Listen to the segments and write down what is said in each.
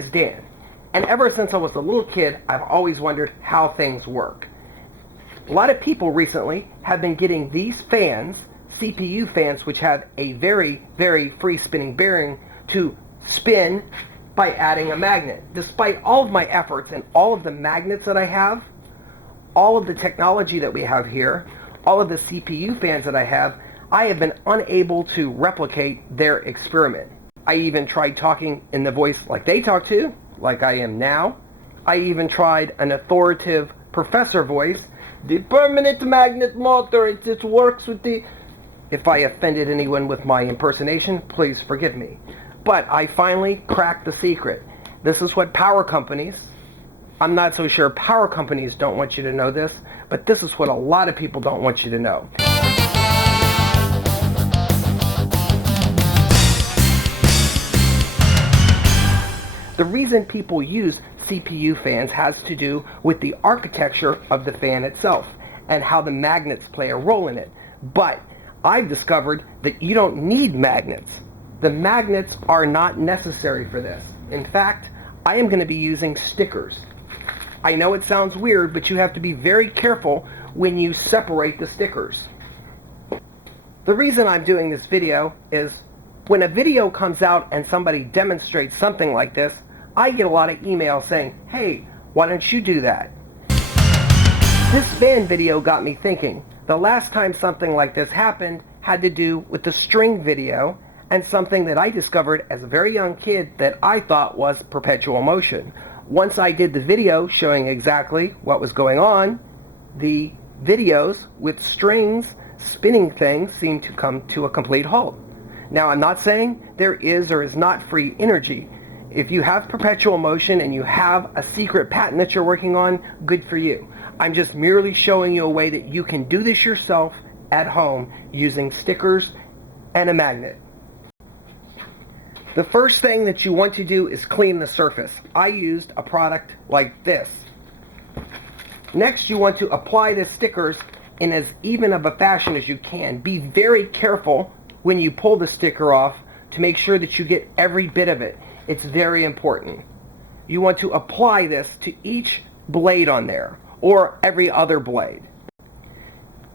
is Dan, and ever since I was a little kid, I've always wondered how things work. A lot of people recently have been getting these fans, CPU fans, which have a very, very free spinning bearing, to spin by adding a magnet. Despite all of my efforts and all of the magnets that I have, all of the technology that we have here, all of the CPU fans that I have been unable to replicate their experiment. I even tried talking in the voice like they talk to, like I am now. I even tried an authoritative professor voice. The permanent magnet motor, it just works with the... If I offended anyone with my impersonation, please forgive me. But I finally cracked the secret. This is what power companies... I'm not so sure power companies don't want you to know this, but this is what a lot of people don't want you to know. The reason people use CPU fans has to do with the architecture of the fan itself and how the magnets play a role in it. But I've discovered that you don't need magnets. The magnets are not necessary for this. In fact, I am going to be using stickers. I know it sounds weird, but you have to be very careful when you separate the stickers. The reason I'm doing this video is when a video comes out and somebody demonstrates something like this, I get a lot of emails saying, hey, why don't you do that? This fan video got me thinking. The last time something like this happened had to do with the string video and something that I discovered as a very young kid that I thought was perpetual motion. Once I did the video showing exactly what was going on, the videos with strings spinning things seemed to come to a complete halt. Now, I'm not saying there is or is not free energy. If you have perpetual motion and you have a secret patent that you're working on, good for you. I'm just merely showing you a way that you can do this yourself at home using stickers and a magnet. The first thing that you want to do is clean the surface. I used a product like this. Next, you want to apply the stickers in as even of a fashion as you can. Be very careful when you pull the sticker off to make sure that you get every bit of it. It's very important. You want to apply this to each blade on there, or every other blade.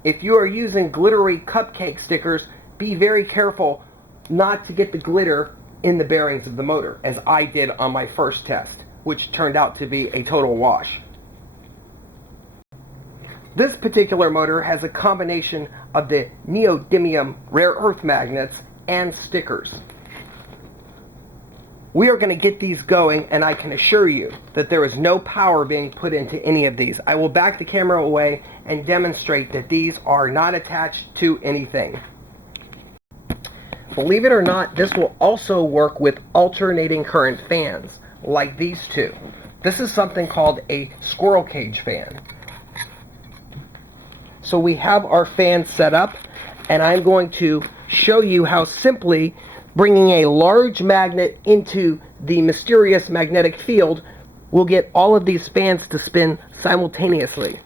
If you are using glittery cupcake stickers, be very careful not to get the glitter in the bearings of the motor, as I did on my first test, which turned out to be a total wash. This particular motor has a combination of the neodymium rare earth magnets and stickers. We are going to get these going, and I can assure you that there is no power being put into any of these. I will back the camera away and demonstrate that these are not attached to anything. Believe it or not, this will also work with alternating current fans, like these two. This is something called a squirrel cage fan. So we have our fan set up, and I'm going to show you how simply bringing a large magnet into the mysterious magnetic field will get all of these fans to spin simultaneously.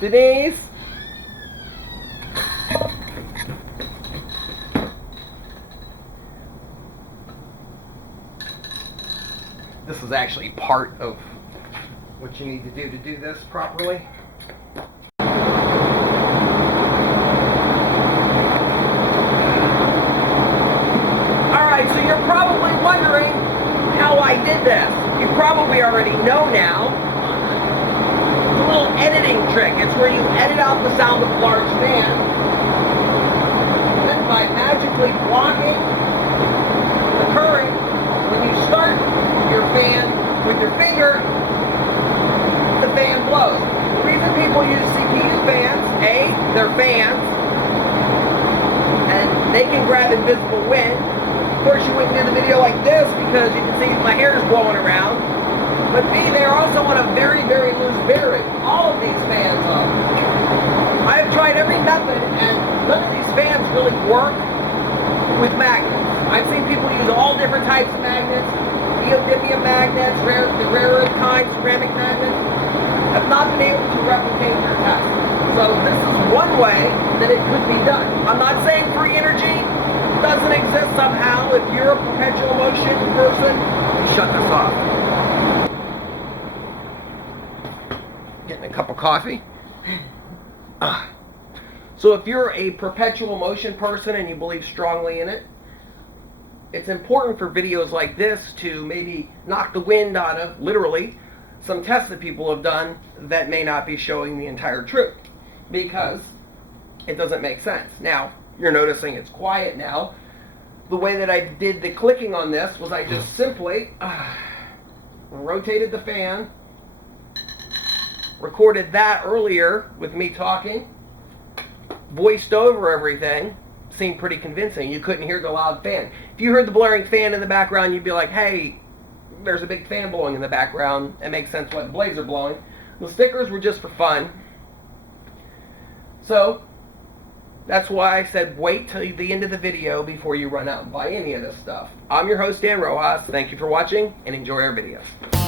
Denise? This is actually part of what you need to do this properly. Alright, so you're probably wondering how I did this. You probably already know now. It's a little editing trick. It's where you edit out the sound of a large fan. Then by magically blocking the current, when you start your fan with your finger, the fan blows. The reason people use CPU fans, A, they're fans, and they can grab invisible wind. Of course, you wouldn't do the video like this because you can see my hair is blowing around. But B, they are also on a very, very loose bearing. All of these fans are. I have tried every method, and none of these fans really work with magnets. I've seen people use all different types of magnets, neodymium magnets, the rarer kinds, ceramic magnets. Have not been able to replicate their test. So this is one way that it could be done. I'm not saying free energy doesn't exist somehow. If you're a perpetual motion person, shut this off. Getting a cup of coffee. So if you're a perpetual motion person and you believe strongly in it, it's important for videos like this to maybe knock the wind out of, literally, some tests that people have done that may not be showing the entire truth, because it doesn't make sense. Now, you're noticing it's quiet now. The way that I did the clicking on this was I just simply rotated the fan, recorded that earlier with me talking, voiced over everything. Seemed pretty convincing. You couldn't hear the loud fan. If you heard the blaring fan in the background, you'd be like, hey, there's a big fan blowing in the background. It makes sense why the blades are blowing. The stickers were just for fun. So, that's why I said wait till the end of the video before you run out and buy any of this stuff. I'm your host, Dan Rojas. Thank you for watching, and enjoy our videos.